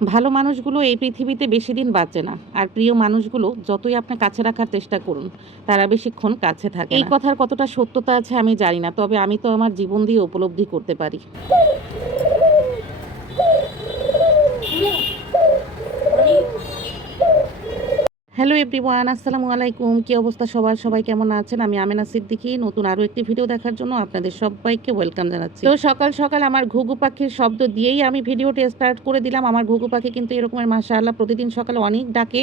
ভালো মানুষগুলো এই পৃথিবীতে বেশি দিন বাঁচে না। আর প্রিয় মানুষগুলো যতই আপনি কাছে রাখার চেষ্টা করুন তারা বেশিক্ষণ কাছে থাকে এই কথার কতটা সত্যতা আছে আমি জানি না তবে আমি তো আমার জীবন দিয়ে উপলব্ধি করতে পারি। হ্যালো এভরিওয়ান, আসসালামু আলাইকুম। কী অবস্থা সবার? সবাই কেমন আছেন? আমি আমেনা সিদ্দিকী, নতুন আরও একটি ভিডিও দেখার জন্য আপনাদের সবাইকে ওয়েলকাম জানাচ্ছি। তো সকাল সকাল আমার ঘুঘু পাখির শব্দ দিয়েই আমি ভিডিওটি স্টার্ট করে দিলাম। আমার ঘুঘু পাখি কিন্তু এরকমের মাশাআল্লাহ প্রতিদিন সকালে অনেক ডাকে।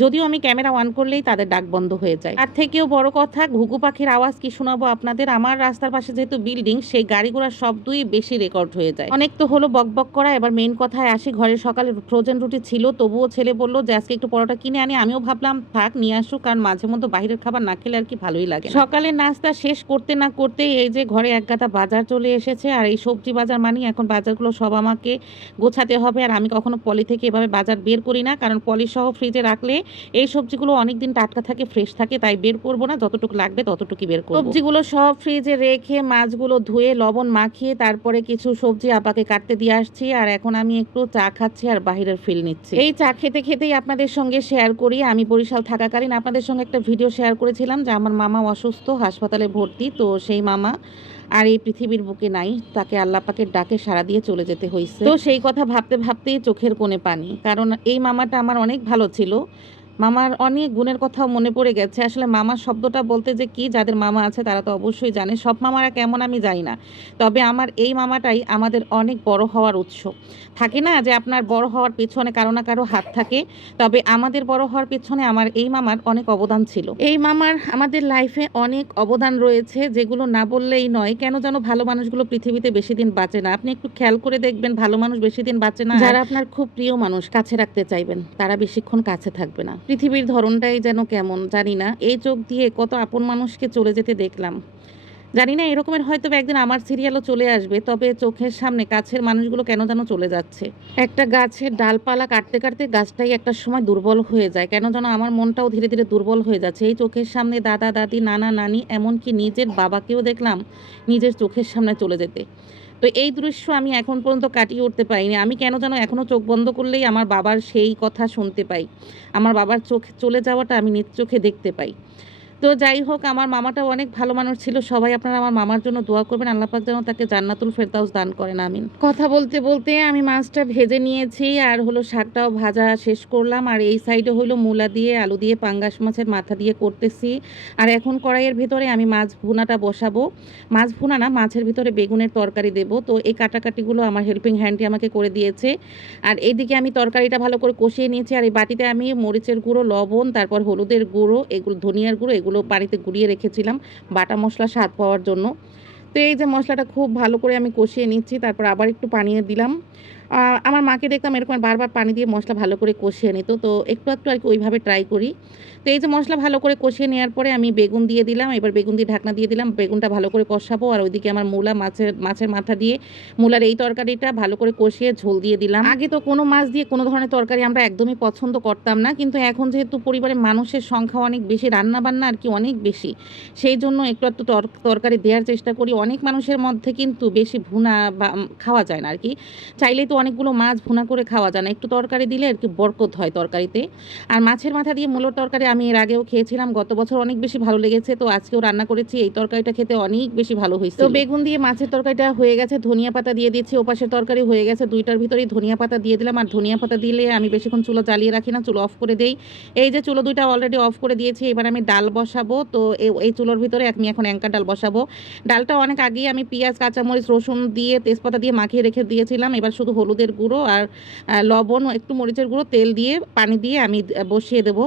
যদিও আমি ক্যামেরা অন করলেই তাদের ডাক বন্ধ হয়ে যায়। আর থেকেও বড় কথা, ঘুঘু পাখির আওয়াজ কি শোনাবো আপনাদের? আমার রাস্তার পাশে যেহেতু বিল্ডিং, সেই গাড়ি ঘোড়ার শব্দই বেশি রেকর্ড হয়ে যায়। অনেক তো হলো বক বক করা, এবার মেন কথায় আসি। ঘরে সকালে ফ্রোজেন রুটি ছিল, তবুও ছেলে বলল, যে আজকে একটু পরোটা কিনে আনি, আমিও ভাবলাম থাক নিয়ে আসুক কারণ মাঝে মধ্যে বাইরের খাবার না খেলে আর কি ভালোই লাগে। সকালে নাস্তা শেষ করতে না করতে এই যে ঘরে এক গাদা বাজার চলে এসেছে আর এই সবজি বাজার মানে এখন বাজারগুলো সব আমাকে গোছাতে হবে আর আমি কখনো পলি থেকে এভাবে বাজার বের করি না কারণ পলি সহ ফ্রিজে রাখলে এই সবজিগুলো অনেক দিন টাটকা থাকে ফ্রেশ থাকে তাই বের করব না যতটুকু লাগবে ততটুকুই বের করব সবজিগুলো সব ফ্রিজে রেখে মাছগুলো ধুয়ে লবণ মাখিয়ে তারপরে কিছু সবজি আপাকে কাটতে দিয়ে আসছি আর এখন আমি একটু চা খাচ্ছি আর বাহিরের ফিল নিচ্ছি এই চা খেতে খেতেই আপনাদের সঙ্গে শেয়ার করি আমি বরিশাল থাকাকালীন আপনাদের সঙ্গে একটা ভিডিও শেয়ার করেছিলাম যে আমার মামা অসুস্থ, হাসপাতালে ভর্তি, তো সেই মামা আর এই পৃথিবীর বুকে নাই, তাকে আল্লাহ পাকের ডাকে সারা দিয়ে চলে যেতে হয়েছে তো সেই কথা ভাবতে ভাবতেই চোখের কোণে পানি, কারণ এই মামাটা আমার অনেক ভালো ছিল। মামার অনেক গুণের কথাও মনে পড়ে গেছে। আসলে মামা শব্দটা বলতে যে কি, যাদের মামা আছে তারা তো অবশ্যই জানে। সব মামারা কেমন আমি জানি না। তবে আমার এই মামাটাই আমাদের অনেক বড় হওয়ার উৎস। থাকে না যে আপনার বড় হওয়ার পেছনে কারও না কারও হাত থাকে। তবে আমাদের বড় হওয়ার পেছনে আমার এই মামার অনেক অবদান ছিল। এই মামার আমাদের লাইফে অনেক অবদান রয়েছে, যেগুলো না বললেই নয়। কেন যেন ভালো মানুষগুলো পৃথিবীতে বেশি দিন বাঁচে না। আপনি একটু খেয়াল করে দেখবেন, ভালো মানুষ বেশি দিন বাঁচে না। যারা আপনার খুব প্রিয় মানুষ, কাছে রাখতে চাইবেন, তারা বেশিক্ষণ কাছে থাকবে না। পৃথিবীর ধরনটাই যেন কেমন জানি না। এই চোখ দিয়ে কত আপন মানুষকে চলে যেতে দেখলাম। জানি না, এরকমের হয়তো একদিন আমার সিরিয়ালও চলে আসবে, তবে চোখের সামনে কাছের মানুষগুলো কেন যেন চলে যাচ্ছে। একটা গাছের ডালপালা কাটতে কাটতে গাছটাই একটা সময় দুর্বল হয়ে যায়, কেন যেন আমার মনটাও ধীরে ধীরে দুর্বল হয়ে যাচ্ছে। এই চোখের সামনে দাদা, দাদি, নানা, নানি, এমনকি নিজের বাবাকেও দেখলাম নিজের চোখের সামনে চলে যেতে। তো এই দৃশ্য আমি এখন পর্যন্ত কাটিয়ে উঠতে পারিনি। আমি কেন যেন এখনও চোখ বন্ধ করলেই আমার বাবার সেই কথা শুনতে পাই। আমার বাবার চোখ চলে যাওয়াটা আমি নিজ চোখে দেখতে পাই। তো যাই হোক, আমার মামাটাও অনেক ভালো মানুষ ছিল। সবাই আপনারা আমার মামার জন্য দোয়া করবেন। আল্লাহ পাক যেন তাকে জান্নাতুল ফেরদাউস দান করেন, আমিন। কথা বলতে বলতে আমি মাছটা ভেজে নিয়েছি আর হলো শাকটাও ভাজা শেষ করলাম। আর এই সাইডে হলো মূলা দিয়ে, আলু দিয়ে, পাঙ্গাস মাছের মাথা দিয়ে করতেছি। আর এখন কড়াইয়ের ভিতরে আমি মাছ ভুনাটা বসাবো। মাছ ভুনা না, মাছের ভিতরে বেগুনের তরকারি দেব। তো এই কাটাকাটিগুলো আমার হেল্পিং হ্যান্ডটি আমাকে করে দিয়েছে। আর এইদিকে আমি তরকারিটা ভালো করে কষিয়ে নিয়েছি। আর এই বাটিতে আমি মরিচের গুঁড়ো, লবণ, তারপর হলুদের গুঁড়ো, এগুলো ধনিয়ার গুঁড়ো এগুলো বাড়িতে গুড়িয়ে রেখেছিলাম, বাটা মশলা স্বাদ পাওয়ার জন্য। তো এই যে মশলাটা খুব ভালো করে আমি কষিয়ে নিচ্ছি, তারপর আবার একটু পানিয়ে দিলাম। আমার মাকে দেখতাম এরকম বারবার পানি দিয়ে মশলা ভালো করে কষিয়ে নিত, তো একটু একটু আর কি ওইভাবে ট্রাই করি। তো এই যে মশলা ভালো করে কষিয়ে নেওয়ার পরে আমি বেগুন দিয়ে দিলাম, এবার বেগুন দিয়ে ঢাকনা দিয়ে দিলাম, বেগুনটা ভালো করে কষাবো আর ওইদিকে আমার মূলা মাছের মাছের মাথা দিয়ে মূলার এই তরকারিটা ভালো করে কষিয়ে ঝোল দিয়ে দিলাম। আগে তো কোনো মাছ দিয়ে কোনো ধরনের তরকারি আমরা একদমই পছন্দ করতাম না, কিন্তু এখন যেহেতু পরিবারের মানুষের সংখ্যা অনেক বেশি রান্না বান্না আর কি অনেক বেশি, সেই জন্য একটু একটু তর- তরকারি দেওয়ার চেষ্টা করি। অনেক মানুষের মধ্যে কিন্তু বেশি ভুনা বা খাওয়া যায় না আর কি। চাইলেই তো অনেকগুলো মাছ ভুনা করে খাওয়া যায় না। একটু তরকারি দিলে আর কি বরকত হয় তরকারিতে। আর মাছের মাথা দিয়ে মূলোর তরকারি আমি এর আগেও খেয়েছিলাম, গত বছর অনেক বেশি ভালো লেগেছে, তো আজকেও রান্না করেছি, এই তরকারিটা খেতে অনেক বেশি ভালো হয়েছে। তো বেগুন দিয়ে মাছের তরকারিটা হয়ে গেছে, ধনিয়া পাতা দিয়ে দিচ্ছি ওপাশের তরকারি হয়ে গেছে, দুইটার ভিতরেই ধনিয়া পাতা দিয়ে দিলাম। আর ধনিয়া পাতা দিলে আমি বেশিক্ষণ চুলো জ্বালিয়ে রাখি না, চুলো অফ করে দেই। এই যে চুলো দুইটা অলরেডি অফ করে দিয়েছি, এবার আমি ডাল বসাবো, তো এই- চুলোর ভিতরে আমি এখন অ্যাঙ্কার ডাল বসাবো। ডালটা অনেক আগেই আমি পেঁয়াজ, কাঁচামরিচ, রসুন দিয়ে তেজপাতা দিয়ে মাখিয়ে রেখে দিয়েছিলাম, এবার শুধু হলুদের গুঁড়ো আর লবণ একটু মরিচের গুঁড়ো, তেল দিয়ে, পানি দিয়ে আমি বসিয়ে দেবো।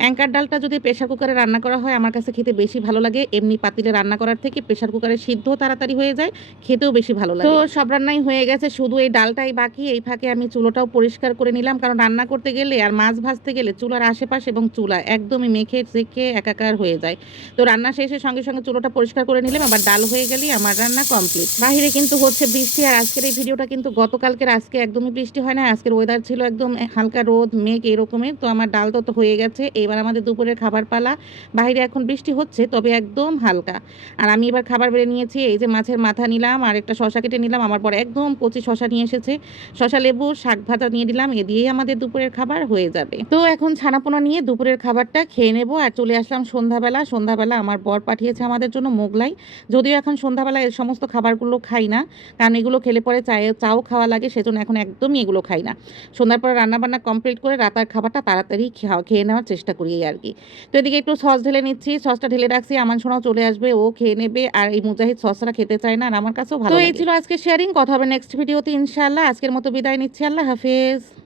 অ্যাঙ্কার ডালটা যদি প্রেশার কুকারে রান্না করা হয়, আমার কাছে খেতে বেশি ভালো লাগে। এমনি পাতিলে রান্না করার থেকে প্রেশার কুকারে সিদ্ধ তাড়াতাড়ি হয়ে যায়, খেতেও বেশি ভালো লাগে। তো সব রান্নাই হয়ে গেছে, শুধু এই ডালটাই বাকি। এই ফাঁকে আমি চুলোটাও পরিষ্কার করে নিলাম, কারণ রান্না করতে গেলে আর মাছ ভাজতে গেলে চুলার আশেপাশে এবং চুলা একদমই মেখে চেখে একাকার হয়ে যায়। তো রান্না শেষে সঙ্গে সঙ্গে চুলোটা পরিষ্কার করে নিলাম, আবার ডাল হয়ে গেলেই আমার রান্না কমপ্লিট। বাহিরে কিন্তু হচ্ছে বৃষ্টি, আর আজকের এই ভিডিওটা কিন্তু গতকালকের আজকে একদমই বৃষ্টি হয় না, আজকের ওয়েদার ছিল একদম হালকা রোদ, মেঘ এরকমের তো আমার ডাল তো হয়ে গেছে। এবার আমাদের দুপুরের খাবার পালা। বাইরে এখন বৃষ্টি হচ্ছে, তবে একদম হালকা। আর আমি এবার খাবার বেড়ে নিয়েছি, এই যে মাছের মাথা নিলাম, আর একটা শশা কেটে নিলাম, আমার পর একদম কচি শশা নিয়ে এসেছে। শশা লেবু, শাক ভাজা নিয়ে দিলাম এ দিয়েই আমাদের দুপুরের খাবার হয়ে যাবে। তো এখন ছানাপোনা নিয়ে দুপুরের খাবারটা খেয়ে নেব, আর চলে আসলাম সন্ধ্যাবেলা। সন্ধ্যাবেলা আমার বর পাঠিয়েছে আমাদের জন্য মোগলাই। যদিও এখন সন্ধ্যাবেলা এই সমস্ত খাবারগুলো খাই না, কারণ এগুলো খেলে পরে চায়ে, চাও খাওয়া লাগে, সেজন্য এখন একদমই এগুলো খাই না। সন্ধ্যার পরে রান্নাবান্না কমপ্লিট করে রাতার খাবারটা তাড়াতাড়ি খাওয়া খেয়ে নেওয়ার চেষ্টা করি আর কি তো এদিকে একটু সস ঢেলে নিচ্ছি সসটা ঢেলে রাখছি আমার সোনাও চলে আসবে ও খেয়ে নেবে আর এই মুজাহিদ সসটা খেতে চায় না আর আমার কাছেও ভালো তো এই ছিল আজকে শেয়ারিং কথা হবে নেক্সট ভিডিওতে ইনশাল্লাহ আজকের মতো বিদায় নিচ্ছি আল্লাহ হাফেজ।